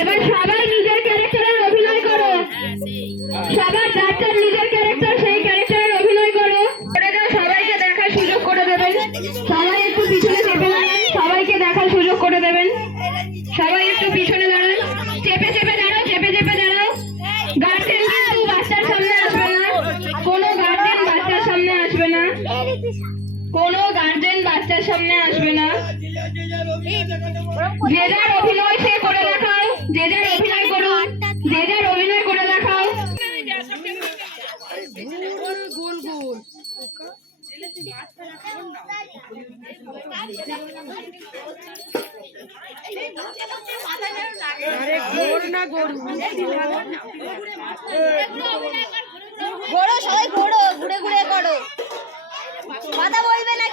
এবার সবাই নিজের ক্যারেক্টারের অভিনয় করো, সবার যার নিজের ক্যারেক্টার সেই ক্যারেক্টারের অভিনয় করো। সবাইকে দেখার সুযোগ করে দেবেন, সবাই একটু পিছনে চেপে দাঁড়ান, সবাইকে দেখার সুযোগ করে দেবেন। সবাই একটু পিছনে দাঁড়ান, চেপে চেপে দাঁড়াও, চেপে চেপে দাঁড়াও। গার্জেন কিন্তু বাচ্চার সামনে আসবে না, কোনো গার্জেন বাচ্চার সামনে আসবে না, কোনো গার্জেন বাচ্চার সামনে আসবে না। যে যার অভিনয় সে করে দেখাও, যে যার অভিনয় করো, যে যার অভিনয় করে দেখাও। গোল গোল আরে গোল না গরু, ঘোড়ো সবাই ঘোড়ো, ঘুরে ঘুরে করো, কথা বলবে না